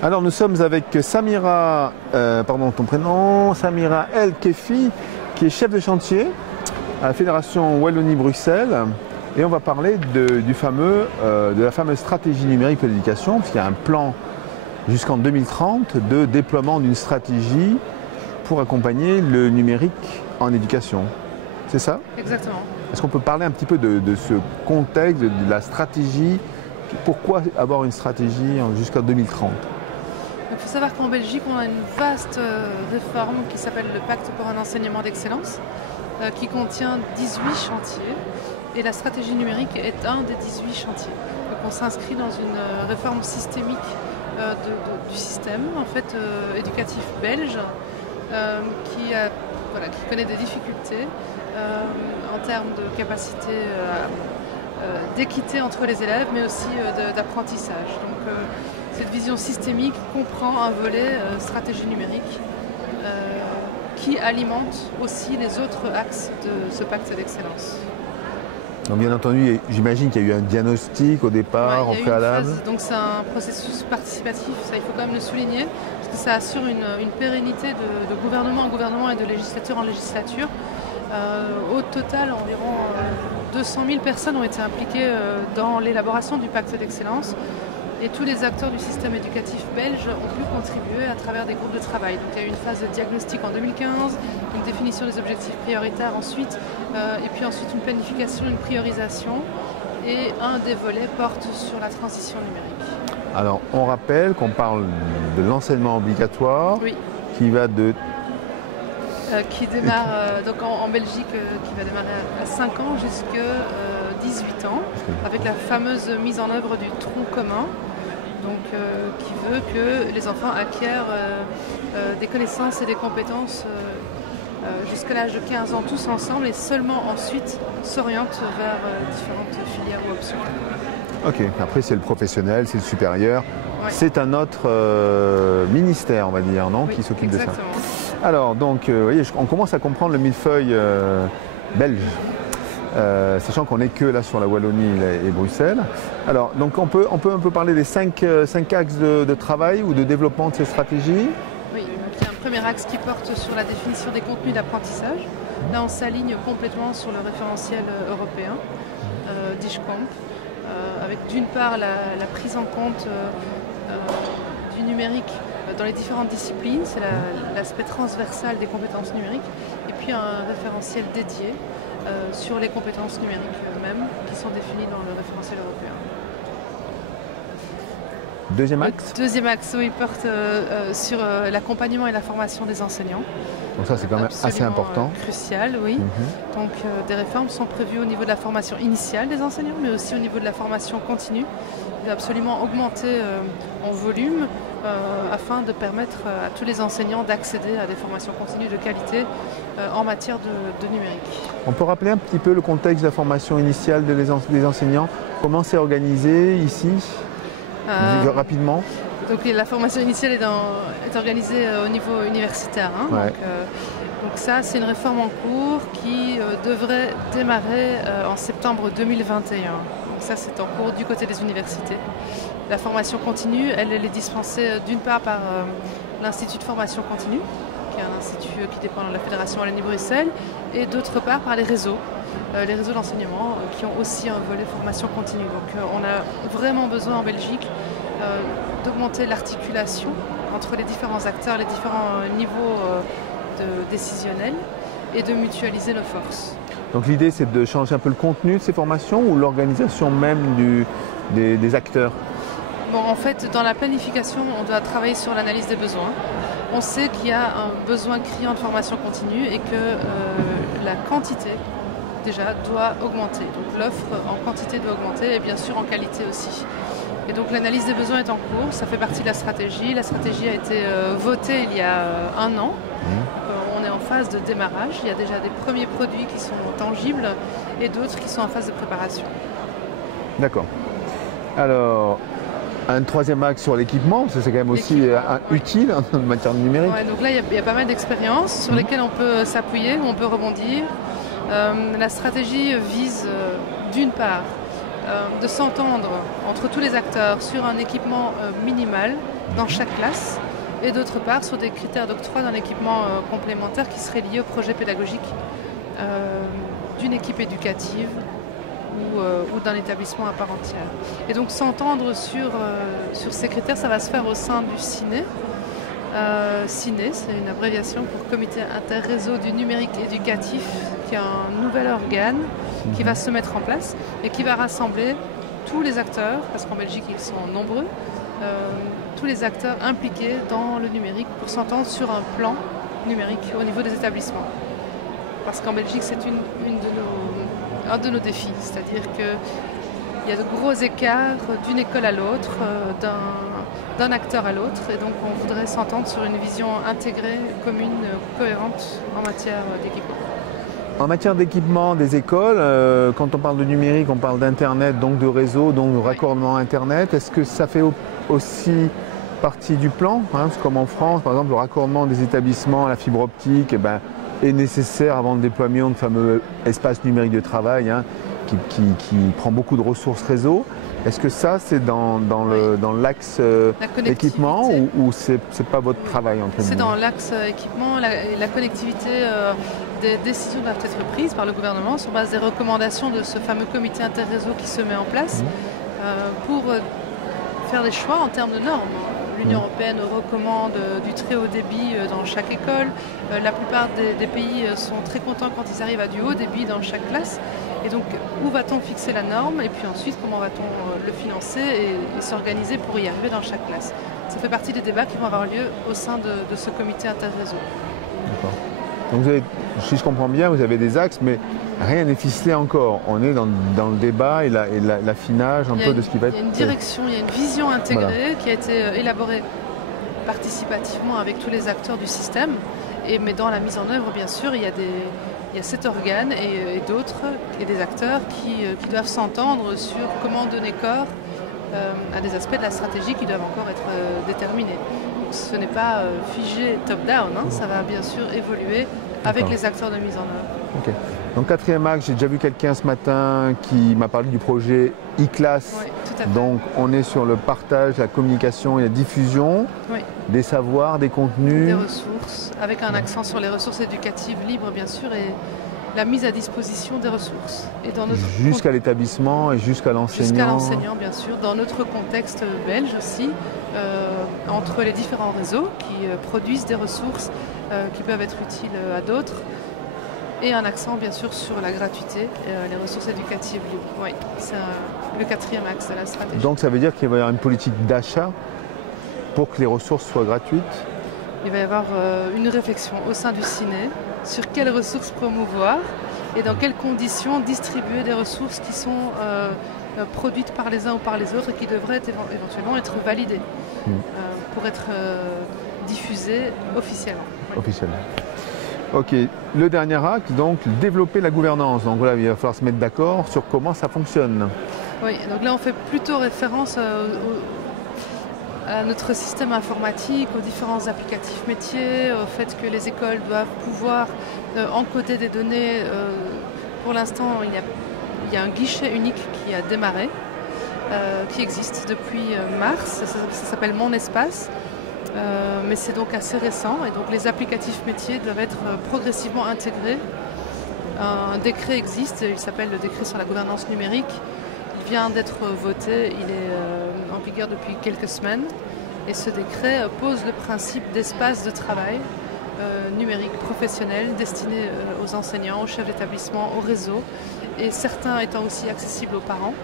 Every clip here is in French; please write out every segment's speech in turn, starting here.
Alors nous sommes avec Samira, pardon ton prénom, Samira El Kefi, qui est chef de chantier à la Fédération Wallonie-Bruxelles. Et on va parler de la fameuse stratégie numérique pour l'éducation, puisqu'il y a un plan jusqu'en 2030 de déploiement d'une stratégie pour accompagner le numérique en éducation. C'est ça? Exactement. Est-ce qu'on peut parler un petit peu de ce contexte, de la stratégie? Pourquoi avoir une stratégie jusqu'en 2030? Il faut savoir qu'en Belgique, on a une vaste réforme qui s'appelle le Pacte pour un enseignement d'excellence, qui contient 18 chantiers. Et la stratégie numérique est un des 18 chantiers. Donc on s'inscrit dans une réforme systémique du système éducatif belge qui connaît des difficultés en termes de capacité d'équité entre les élèves, mais aussi d'apprentissage. Donc cette vision systémique comprend un volet stratégie numérique qui alimente aussi les autres axes de ce pacte d'excellence. Donc bien entendu, j'imagine qu'il y a eu un diagnostic au départ, en préalable. Donc c'est un processus participatif, ça il faut quand même le souligner, parce que ça assure une pérennité de gouvernement en gouvernement et de législature en législature. Au total, environ 200 000 personnes ont été impliquées dans l'élaboration du pacte d'excellence. Et tous les acteurs du système éducatif belge ont pu contribuer à travers des groupes de travail. Donc il y a eu une phase de diagnostic en 2015, une définition des objectifs prioritaires ensuite, et puis ensuite une planification, une priorisation. Et un des volets porte sur la transition numérique. Alors on rappelle qu'on parle de l'enseignement obligatoire, oui, qui va de... qui démarre donc en Belgique, qui va démarrer à 5 ans jusqu'à 18 ans, avec la fameuse mise en œuvre du tronc commun. Donc, qui veut que les enfants acquièrent des connaissances et des compétences jusqu'à l'âge de 15 ans tous ensemble et seulement ensuite s'orientent vers différentes filières ou options. Ok, après c'est le professionnel, c'est le supérieur, ouais. C'est un autre ministère on va dire, non, oui, qui s'occupe de ça. Alors donc, vous voyez, on commence à comprendre le millefeuille belge. Sachant qu'on n'est que là sur la Wallonie et Bruxelles. Alors, donc on peut un peu parler des 5 axes de travail ou de développement de ces stratégies. Oui, donc il y a un premier axe qui porte sur la définition des contenus d'apprentissage. Là, on s'aligne complètement sur le référentiel européen, DIGCOMP, avec d'une part la prise en compte du numérique dans les différentes disciplines, c'est l'aspect transversal des compétences numériques, et puis un référentiel dédié sur les compétences numériques eux-mêmes qui sont définies dans le référentiel européen. Deuxième axe ? Le deuxième axe, oui, porte sur l'accompagnement et la formation des enseignants. Donc ça, c'est quand même assez important. Crucial, oui. Donc des réformes sont prévues au niveau de la formation initiale des enseignants, mais aussi au niveau de la formation continue. Il doit absolument augmenter en volume afin de permettre à tous les enseignants d'accéder à des formations continues de qualité en matière de numérique. On peut rappeler un petit peu le contexte de la formation initiale des enseignants? Comment c'est organisé ici, rapidement? Donc la formation initiale est organisée au niveau universitaire. Hein, ouais. Donc ça, c'est une réforme en cours qui devrait démarrer en septembre 2021. Donc ça, c'est en cours du côté des universités. La formation continue, elle est dispensée d'une part par l'Institut de formation continue, qui est un institut qui dépend de la Fédération Wallonie-Bruxelles, et d'autre part par les réseaux d'enseignement qui ont aussi un volet formation continue. Donc on a vraiment besoin en Belgique d'augmenter l'articulation entre les différents acteurs, les différents niveaux décisionnels et de mutualiser nos forces. Donc l'idée, c'est de changer un peu le contenu de ces formations ou l'organisation même des acteurs? Bon, en fait, dans la planification, on doit travailler sur l'analyse des besoins. On sait qu'il y a un besoin criant de formation continue et que la quantité, déjà, doit augmenter. Donc l'offre en quantité doit augmenter et bien sûr en qualité aussi. Et donc l'analyse des besoins est en cours, ça fait partie de la stratégie. La stratégie a été votée il y a 1 an. On est en phase de démarrage. Il y a déjà des premiers produits qui sont tangibles et d'autres qui sont en phase de préparation. D'accord. Alors, un troisième axe sur l'équipement, parce que c'est quand même aussi utile en matière de numérique. Ouais, donc là, il y a pas mal d'expériences sur lesquelles on peut s'appuyer, on peut rebondir. La stratégie vise d'une part de s'entendre entre tous les acteurs sur un équipement minimal dans chaque classe et d'autre part sur des critères d'octroi d'un équipement complémentaire qui serait lié au projet pédagogique d'une équipe éducative ou d'un établissement à part entière. Et donc s'entendre sur ces critères, ça va se faire au sein du CINE. CINE, c'est une abréviation pour Comité interréseau du numérique éducatif, qui est un nouvel organe qui va se mettre en place et qui va rassembler tous les acteurs, parce qu'en Belgique ils sont nombreux, tous les acteurs impliqués dans le numérique pour s'entendre sur un plan numérique au niveau des établissements. Parce qu'en Belgique c'est un de nos défis, c'est-à-dire qu'il y a de gros écarts d'une école à l'autre, d'un acteur à l'autre, et donc on voudrait s'entendre sur une vision intégrée, commune, cohérente en matière d'équipement. En matière d'équipement des écoles, quand on parle de numérique, on parle d'Internet, donc de réseau, donc de raccordement Internet. Est-ce que ça fait aussi partie du plan, hein, comme en France, par exemple, le raccordement des établissements à la fibre optique est nécessaire avant le déploiement de fameux espaces numériques de travail, hein, qui prend beaucoup de ressources réseau. Est-ce que ça, c'est dans l'axe équipement ou c'est pas votre travail entre C'est dans l'axe équipement. La connectivité, des décisions doivent être prises par le gouvernement sur base des recommandations de ce fameux comité interréseau qui se met en place pour faire des choix en termes de normes. L'Union européenne recommande du très haut débit dans chaque école. La plupart des pays sont très contents quand ils arrivent à du haut débit dans chaque classe. Et donc, où va-t-on fixer la norme et puis ensuite, comment va-t-on le financer et s'organiser pour y arriver dans chaque classe? Ça fait partie des débats qui vont avoir lieu au sein de ce comité interréseau. D'accord. Donc, vous avez, si je comprends bien, vous avez des axes, mais rien n'est ficelé encore. On est dans le débat et l'affinage un peu de ce qui va être... Il y a une direction, il y a une vision intégrée qui a été élaborée participativement avec tous les acteurs du système. Mais dans la mise en œuvre, bien sûr, il y a cet organe et d'autres, et des acteurs qui doivent s'entendre sur comment donner corps à des aspects de la stratégie qui doivent encore être déterminés. Donc, ce n'est pas figé top-down, hein, ça va bien sûr évoluer avec les acteurs de mise en œuvre. Okay. Donc quatrième axe, j'ai déjà vu quelqu'un ce matin qui m'a parlé du projet e-class. Oui, tout à fait. Donc on est sur le partage, la communication et la diffusion des savoirs, des contenus. Des ressources, avec un accent sur les ressources éducatives libres bien sûr et la mise à disposition des ressources. Jusqu'à l'établissement et jusqu'à l'enseignant. Jusqu'à l'enseignant bien sûr, dans notre contexte belge aussi, entre les différents réseaux qui produisent des ressources qui peuvent être utiles à d'autres. Et un accent bien sûr sur la gratuité, les ressources éducatives libres. Oui, c'est le quatrième axe de la stratégie. Donc ça veut dire qu'il va y avoir une politique d'achat pour que les ressources soient gratuites? Il va y avoir une réflexion au sein du CINE sur quelles ressources promouvoir et dans quelles conditions distribuer des ressources qui sont produites par les uns ou par les autres et qui devraient éventuellement être validées pour être diffusées officiellement. Oui. Officiellement. Ok, le dernier acte, donc développer la gouvernance. Donc voilà, il va falloir se mettre d'accord sur comment ça fonctionne. Oui, donc là on fait plutôt référence à notre système informatique, aux différents applicatifs métiers, au fait que les écoles doivent pouvoir encoder des données. Pour l'instant, il y a un guichet unique qui a démarré, qui existe depuis mars, ça s'appelle Mon Espace. Mais c'est donc assez récent et donc les applicatifs métiers doivent être progressivement intégrés. Un décret existe, il s'appelle le décret sur la gouvernance numérique. Il vient d'être voté, il est en vigueur depuis quelques semaines et ce décret pose le principe d'espace de travail numérique professionnel destiné aux enseignants, aux chefs d'établissement, au réseau et certains étant aussi accessibles aux parents.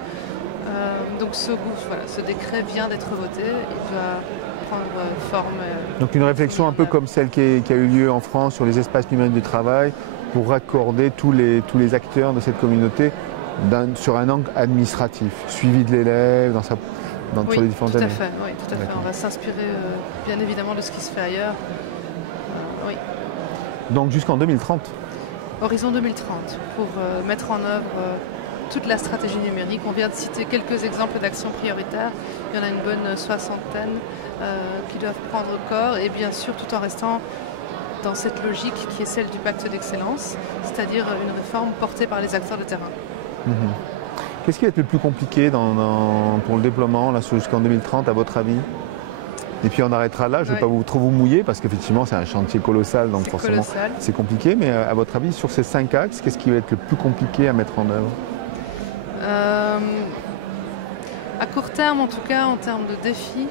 Donc ce décret vient d'être voté, il doit prendre forme. Donc une réflexion un peu comme celle qui a eu lieu en France sur les espaces numériques de travail pour raccorder tous les acteurs de cette communauté sur un angle administratif, suivi de l'élève sur les différentes années. Oui, tout à fait. On va s'inspirer bien évidemment de ce qui se fait ailleurs. Oui. Donc jusqu'en 2030. Horizon 2030, pour mettre en œuvre toute la stratégie numérique. On vient de citer quelques exemples d'actions prioritaires. Il y en a une bonne soixantaine qui doivent prendre corps et bien sûr tout en restant dans cette logique qui est celle du pacte d'excellence, c'est-à-dire une réforme portée par les acteurs de terrain. Qu'est-ce qui va être le plus compliqué pour le déploiement là, jusqu'en 2030 à votre avis? Et puis on arrêtera là, je ne vais pas trop vous mouiller parce qu'effectivement c'est un chantier colossal, donc forcément c'est compliqué. Mais à votre avis, sur ces 5 axes, qu'est-ce qui va être le plus compliqué à mettre en œuvre? À court terme, en tout cas, en termes de défis,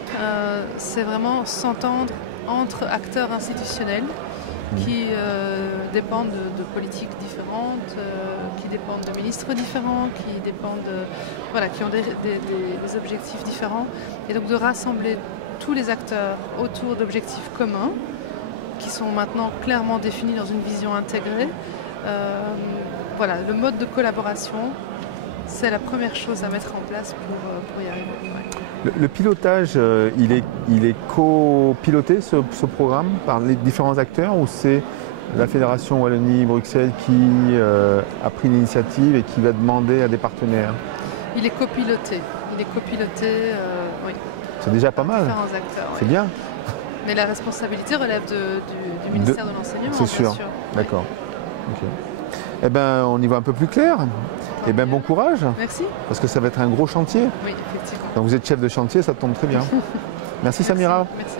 c'est vraiment s'entendre entre acteurs institutionnels qui dépendent de politiques différentes, qui dépendent de ministres différents, qui ont des objectifs différents. Et donc de rassembler tous les acteurs autour d'objectifs communs qui sont maintenant clairement définis dans une vision intégrée. Voilà, le mode de collaboration, c'est la première chose à mettre en place pour y arriver. Ouais. Le pilotage, il est co-piloté ce programme par les différents acteurs ou c'est la Fédération Wallonie-Bruxelles qui a pris l'initiative et qui va demander à des partenaires? Il est copiloté. Oui. C'est déjà pas mal. Différents acteurs. C'est bien. Mais la responsabilité relève du ministère de l'Enseignement. C'est sûr. D'accord. Okay. Eh bien, on y va un peu plus clair. Eh bien, bon courage. Merci. Parce que ça va être un gros chantier. Oui, effectivement. Donc vous êtes chef de chantier, ça tombe très bien. Merci Samira. Merci.